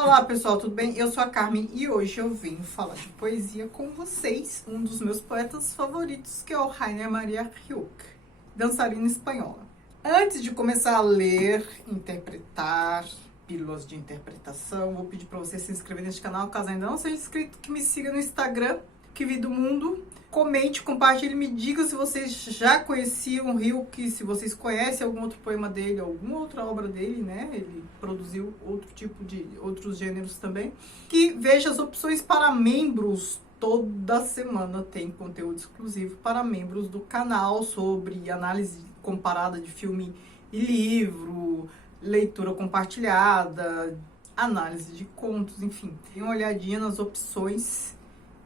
Olá pessoal, tudo bem? Eu sou a Carmen e hoje eu venho falar de poesia com vocês, um dos meus poetas favoritos, que é o Rainer Maria Rilke, dançarina espanhola. Antes de começar a ler, interpretar, pílulas de interpretação, vou pedir para você se inscrever neste canal, caso ainda não seja inscrito, que me siga no Instagram, que vi do mundo. Comente, compartilhe, me diga se vocês já conheciam Rilke, se vocês conhecem algum outro poema dele, alguma outra obra dele, né? Ele produziu outros gêneros também. Que veja as opções para membros. Toda semana tem conteúdo exclusivo para membros do canal sobre análise comparada de filme e livro, leitura compartilhada, análise de contos, enfim. Dê uma olhadinha nas opções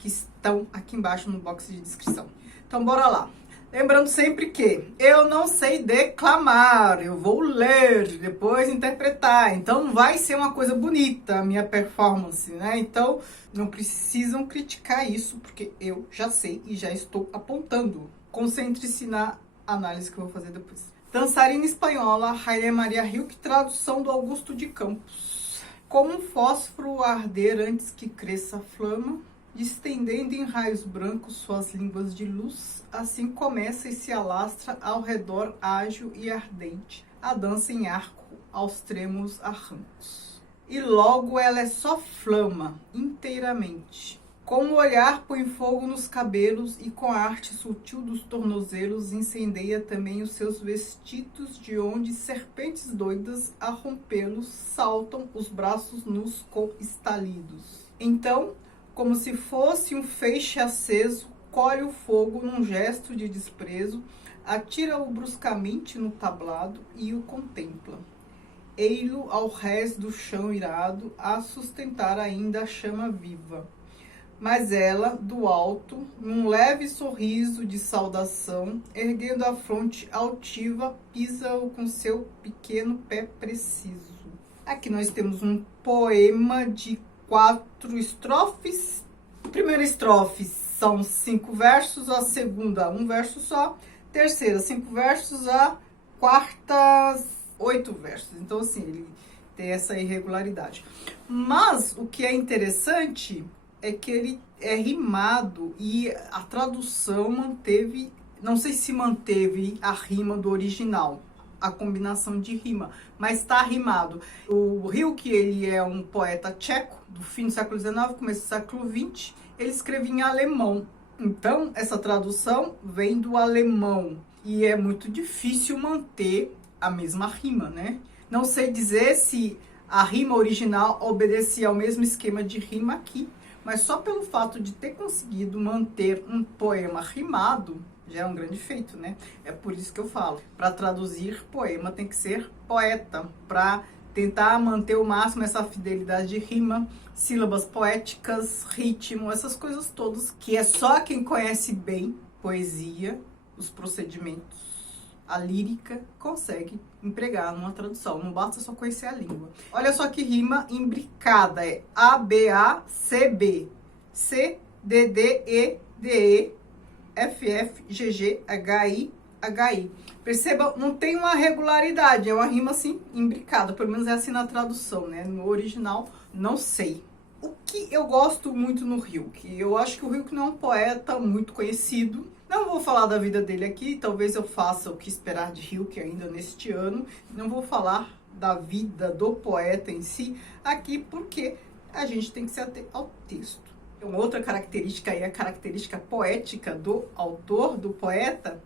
que estão aqui embaixo no box de descrição. Então, bora lá. Lembrando sempre que eu não sei declamar, eu vou ler, depois interpretar. Então, não vai ser uma coisa bonita a minha performance, né? Então, não precisam criticar isso, porque eu já sei e já estou apontando. Concentre-se na análise que eu vou fazer depois. Dançarina espanhola, Rainer Maria Rilke, tradução do Augusto de Campos. Como um fósforo arder antes que cresça a flama, estendendo em raios brancos suas línguas de luz, assim começa e se alastra ao redor ágil e ardente, a dança em arco aos trêmulos arrancos. E logo ela é só flama, inteiramente. Com o olhar põe fogo nos cabelos e com a arte sutil dos tornozelos incendeia também os seus vestidos, de onde serpentes doidas a rompê-los saltam os braços nus com estalidos. Então, como se fosse um feixe aceso, colhe o fogo num gesto de desprezo, atira-o bruscamente no tablado e o contempla. Ei-lo ao rés do chão irado, a sustentar ainda a chama viva. Mas ela, do alto, num leve sorriso de saudação, erguendo a fronte altiva, pisa-o com seu pequeno pé preciso. Aqui nós temos um poema de 4 estrofes. A primeira estrofe são 5 versos, a segunda 1 verso só, terceira 5 versos, a quarta 8 versos. Então, assim, ele tem essa irregularidade. Mas o que é interessante é que ele é rimado e a tradução manteve, não sei se manteve a rima do original, a combinação de rima, mas está rimado. O Rilke, ele é um poeta tcheco do fim do século XIX, começo do século XX. Ele escrevia em alemão. Então, essa tradução vem do alemão e é muito difícil manter a mesma rima, né? Não sei dizer se a rima original obedecia ao mesmo esquema de rima aqui, mas só pelo fato de ter conseguido manter um poema rimado, já é um grande feito, né? É por isso que eu falo, para traduzir poema tem que ser poeta, para tentar manter o máximo essa fidelidade de rima, sílabas poéticas, ritmo, essas coisas todas, que é só quem conhece bem poesia, os procedimentos, a lírica, consegue empregar numa tradução, não basta só conhecer a língua. Olha só que rima imbricada, é A-B-A-C-B, C-D-D-E-D-E, F-F-G-G-H-I-H-I. Perceba, não tem uma regularidade, é uma rima assim, imbricada, pelo menos é assim na tradução, né? No original, não sei. O que eu gosto muito no Rilke? Eu acho que o Rilke não é um poeta muito conhecido. Não vou falar da vida dele aqui, talvez eu faça o que esperar de Rilke ainda neste ano. Não vou falar da vida do poeta em si aqui, porque a gente tem que se ater ao texto. Uma outra característica aí, a característica poética do autor, do poeta,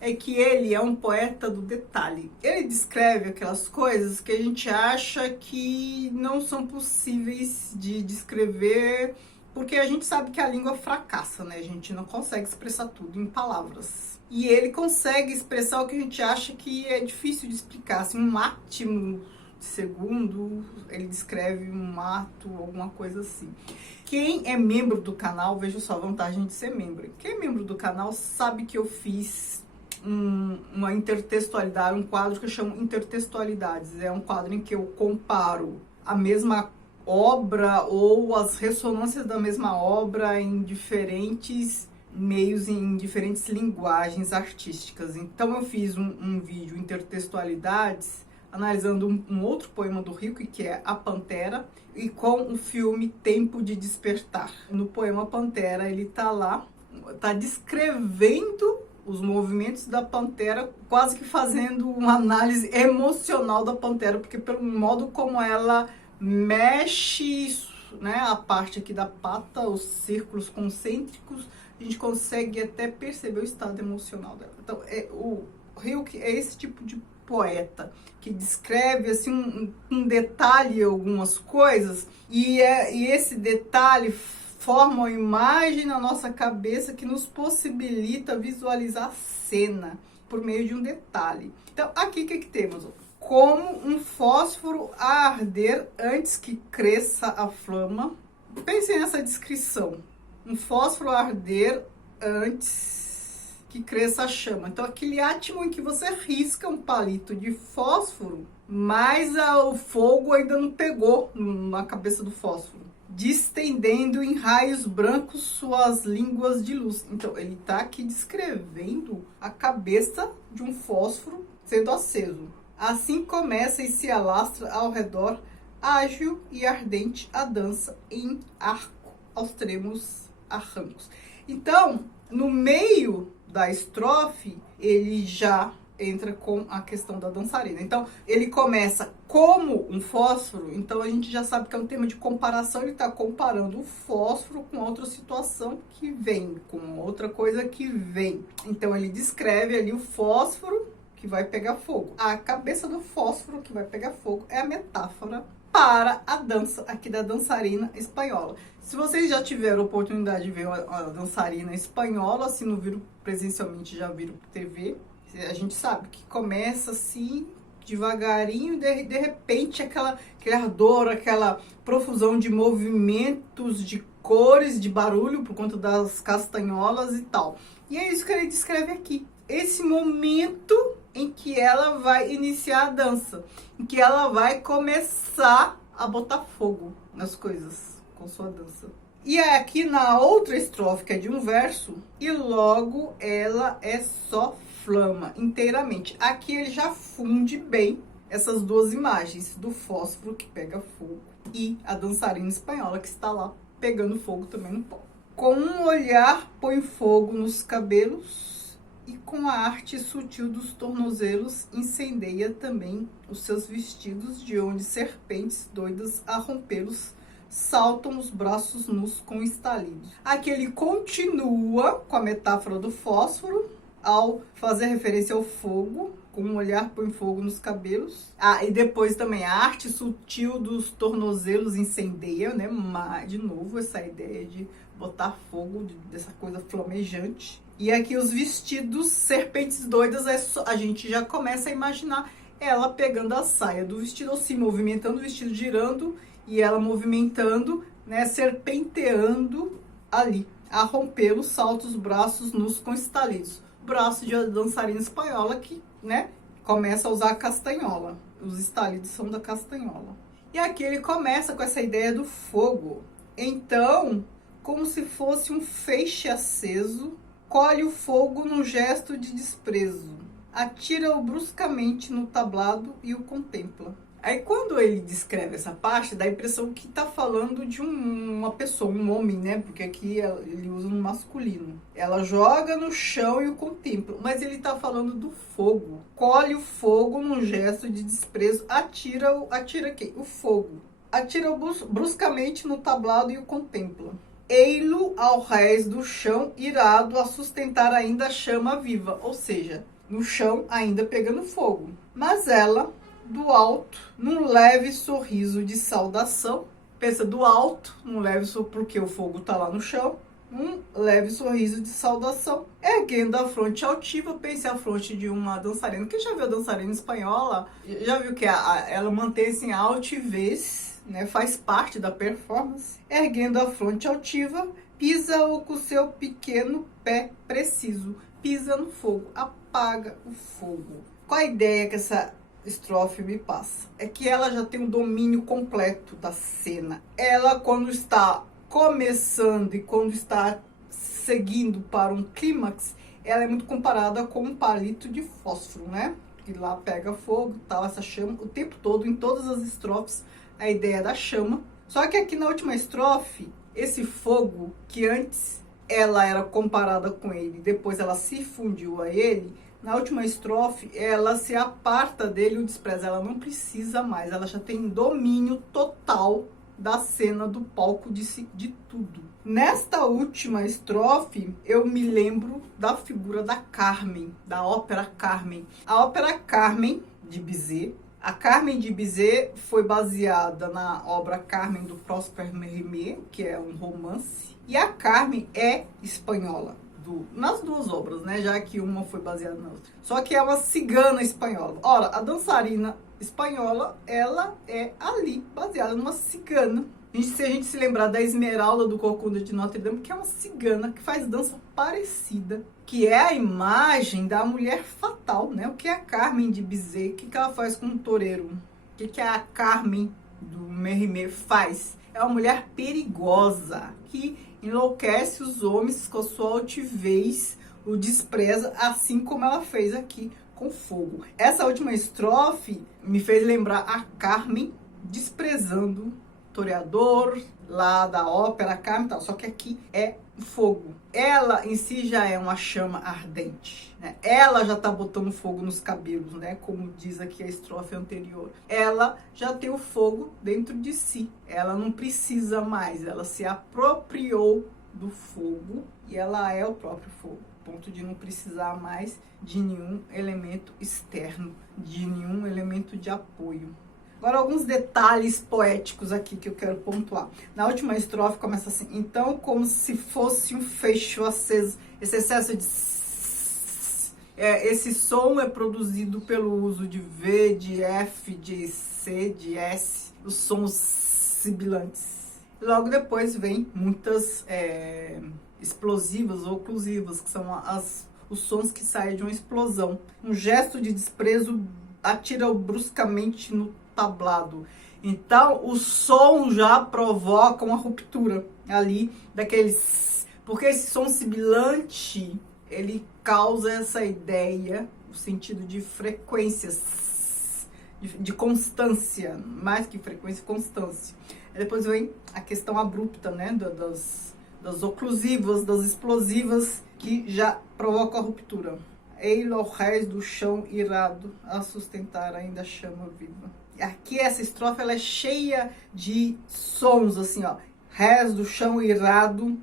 é que ele é um poeta do detalhe. Ele descreve aquelas coisas que a gente acha que não são possíveis de descrever, porque a gente sabe que a língua fracassa, né? A gente não consegue expressar tudo em palavras. E ele consegue expressar o que a gente acha que é difícil de explicar, assim, um átimo segundo, ele descreve um ato, alguma coisa assim. Quem é membro do canal, veja só a vantagem de ser membro. Quem é membro do canal sabe que eu fiz uma intertextualidade, um quadro que eu chamo Intertextualidades. É um quadro em que eu comparo a mesma obra ou as ressonâncias da mesma obra em diferentes meios, em diferentes linguagens artísticas. Então eu fiz um vídeo Intertextualidades analisando um outro poema do Hilke, que é A Pantera, e com o filme Tempo de Despertar. No poema Pantera, ele tá lá, tá descrevendo os movimentos da pantera, quase que fazendo uma análise emocional da pantera, porque pelo modo como ela mexe, né, a parte aqui da pata, os círculos concêntricos, a gente consegue até perceber o estado emocional dela. Então, o Hilke é esse tipo de poeta que descreve assim um detalhe algumas coisas, e esse detalhe forma uma imagem na nossa cabeça que nos possibilita visualizar a cena por meio de um detalhe. Então, aqui o que temos? Como um fósforo a arder antes que cresça a flama. Pensem nessa descrição. Um fósforo a arder antes que cresça a chama. Então, aquele átomo em que você risca um palito de fósforo, mas o fogo ainda não pegou na cabeça do fósforo, distendendo em raios brancos suas línguas de luz. Então, ele está aqui descrevendo a cabeça de um fósforo sendo aceso. Assim começa e se alastra ao redor, ágil e ardente, a dança em arco, aos tremos arrancos. Então, no meio da estrofe, ele já entra com a questão da dançarina. Então, ele começa como um fósforo, então a gente já sabe que é um tema de comparação, ele está comparando o fósforo com outra situação que vem, com outra coisa que vem. Então, ele descreve ali o fósforo que vai pegar fogo. A cabeça do fósforo que vai pegar fogo é a metáfora para a dança aqui da dançarina espanhola. Se vocês já tiveram a oportunidade de ver a dançarina espanhola, se não viram presencialmente, já viram por TV, a gente sabe que começa assim, devagarinho, e de repente aquele ardor, aquela profusão de movimentos, de cores, de barulho, por conta das castanholas e tal. E é isso que ele descreve aqui. Esse momento em que ela vai iniciar a dança, em que ela vai começar a botar fogo nas coisas com sua dança. E aqui na outra estrofe, que é de um verso, e logo ela é só flama inteiramente. Aqui ele já funde bem essas duas imagens, do fósforo que pega fogo e a dançarina espanhola que está lá pegando fogo também no pó. Com um olhar põe fogo nos cabelos, e com a arte sutil dos tornozelos incendeia também os seus vestidos, de onde serpentes doidas a rompê-los saltam os braços nus com estalidos. Aqui ele continua com a metáfora do fósforo, ao fazer referência ao fogo, com um olhar põe fogo nos cabelos. E depois também a arte sutil dos tornozelos incendeia, né? De novo essa ideia de botar fogo, dessa coisa flamejante. E aqui os vestidos, serpentes doidas, a gente já começa a imaginar ela pegando a saia do vestido, ou se movimentando, o vestido girando, e ela movimentando, né, serpenteando ali, a rompê-lo, salta os braços nus com estalidos. Braço de dançarina espanhola que, né, começa a usar a castanhola. Os estalidos são da castanhola. E aqui ele começa com essa ideia do fogo. Então, como se fosse um feixe aceso, colhe o fogo num gesto de desprezo, atira-o bruscamente no tablado e o contempla. Aí quando ele descreve essa parte, dá a impressão que está falando de uma pessoa, um homem, né? Porque aqui ele usa um masculino. Ela joga no chão e o contempla, mas ele está falando do fogo. Colhe o fogo num gesto de desprezo, atira quem? O fogo. Atira-o bruscamente no tablado e o contempla. Ei-lo ao rés do chão, irado a sustentar ainda a chama viva, ou seja, no chão ainda pegando fogo. Mas ela, do alto, num leve sorriso de saudação, pensa do alto, num leve sorriso, porque o fogo tá lá no chão, um leve sorriso de saudação, erguendo a fronte altiva, pense a fronte de uma dançarina. Quem já viu a dançarina espanhola, já viu que ela mantém assim, a altivez, né, faz parte da performance. Erguendo a fronte altiva, pisa-o com seu pequeno pé preciso, pisa no fogo, apaga o fogo. Qual a ideia que essa estrofe me passa? É que ela já tem um domínio completo da cena. Ela, quando está começando e quando está seguindo para um clímax, ela é muito comparada com um palito de fósforo, né? que lá pega fogo, tal, essa chama, o tempo todo, em todas as estrofes, a ideia da chama. Só que aqui na última estrofe, esse fogo, que antes ela era comparada com ele, depois ela se fundiu a ele, na última estrofe, ela se aparta dele e o despreza. Ela não precisa mais, ela já tem domínio total da cena, do palco, de tudo. Nesta última estrofe, eu me lembro da figura da Carmen, da ópera Carmen. A ópera Carmen, de Bizet. A Carmen de Bizet foi baseada na obra Carmen, do Prosper Mérimée, que é um romance. E a Carmen é espanhola. Nas duas obras, né? Já que uma foi baseada na outra. Só que é uma cigana espanhola. Ora, a dançarina espanhola, ela é ali, baseada numa cigana. Se a gente se lembrar da Esmeralda do Corcunda de Notre Dame, que é uma cigana que faz dança parecida, que é a imagem da mulher fatal, né? O que é a Carmen de Bizet? O que ela faz com um toureiro? O que a Carmen do Mérimée faz? É uma mulher perigosa, que enlouquece os homens com a sua altivez, o despreza, assim como ela fez aqui com fogo. Essa última estrofe me fez lembrar a Carmen desprezando o toreador lá da ópera Carmen e tal, só que aqui é fogo. Ela em si já é uma chama ardente, né? Ela já tá botando fogo nos cabelos, né? Como diz aqui a estrofe anterior. Ela já tem o fogo dentro de si. Ela não precisa mais, ela se apropriou do fogo e ela é o próprio fogo. Ponto de não precisar mais de nenhum elemento externo, de nenhum elemento de apoio. Agora, alguns detalhes poéticos aqui que eu quero pontuar. Na última estrofe começa assim: então, como se fosse um feixe aceso. Esse excesso de esse som é produzido pelo uso de V, de F, de C, de S, os sons sibilantes. Logo depois vem muitas explosivas ou oclusivas, que são os sons que saem de uma explosão. Um gesto de desprezo atira bruscamente no tablado. Então, o som já provoca uma ruptura ali daqueles... Porque esse som sibilante, ele causa essa ideia, o sentido de frequências, de constância, mais que frequência, constância. E depois vem a questão abrupta, né, das oclusivas, das explosivas, que já provocam a ruptura. Ei, ó réis do chão irado, a sustentar ainda a chama viva. Aqui essa estrofe, ela é cheia de sons, assim, ó. Réis do chão irado,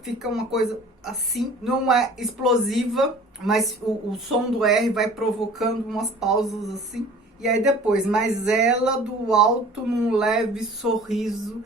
fica uma coisa assim, não é explosiva, mas o som do R vai provocando umas pausas assim. E aí depois, mas ela do alto num leve sorriso,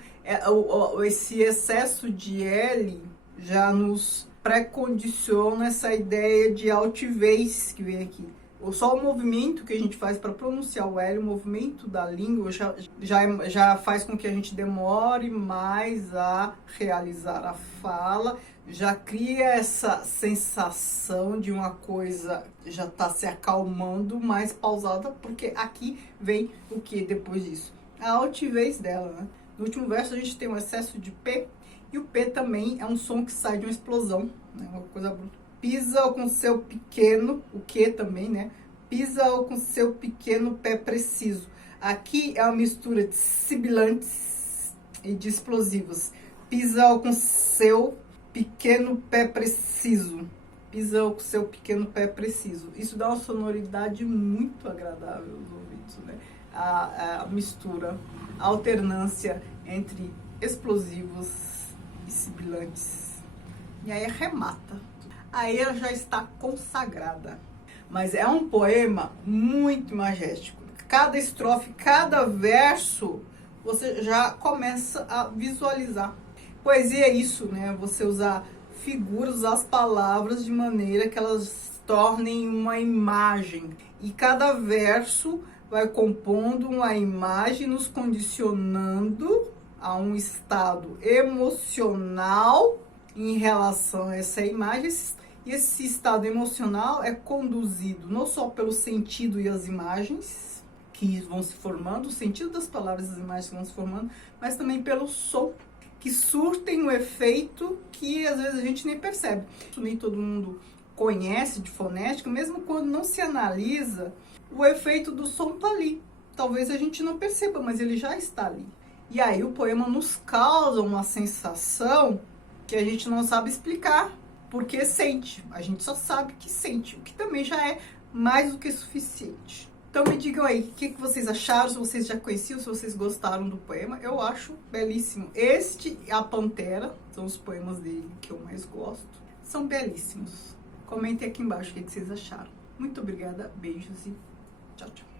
esse excesso de L já nos pré-condiciona essa ideia de altivez que vem aqui. Só o movimento que a gente faz para pronunciar o L, o movimento da língua, já faz com que a gente demore mais a realizar a fala, já cria essa sensação de uma coisa já está se acalmando, mais pausada, porque aqui vem o que depois disso? A altivez dela, né? No último verso a gente tem um excesso de P, e o P também é um som que sai de uma explosão, né? Uma coisa bruta. Pisa com seu pequeno, o que também, né? Pisa com seu pequeno pé preciso. Aqui é uma mistura de sibilantes e de explosivos. Pisa com seu pequeno pé preciso. Pisa com seu pequeno pé preciso. Isso dá uma sonoridade muito agradável aos ouvidos, né? A mistura, a alternância entre explosivos e sibilantes. E aí remata. Aí ela já está consagrada. Mas é um poema muito majestético. Cada estrofe, cada verso, você já começa a visualizar. Poesia é isso, né? Você usar figuras, usar as palavras de maneira que elas tornem uma imagem. E cada verso vai compondo uma imagem, nos condicionando a um estado emocional em relação a essa imagem. E esse estado emocional é conduzido não só pelo sentido e as imagens que vão se formando, o sentido das palavras e as imagens que vão se formando, mas também pelo som, que surtem um efeito que às vezes a gente nem percebe. Nem todo mundo conhece de fonética, mesmo quando não se analisa, o efeito do som tá ali. Talvez a gente não perceba, mas ele já está ali. E aí o poema nos causa uma sensação que a gente não sabe explicar, porque sente. A gente só sabe que sente, o que também já é mais do que suficiente. Então me digam aí, o que vocês acharam, se vocês já conheciam, se vocês gostaram do poema. Eu acho belíssimo. Este e A Pantera, são os poemas dele que eu mais gosto. São belíssimos. Comentem aqui embaixo o que vocês acharam. Muito obrigada, beijos e tchau, tchau.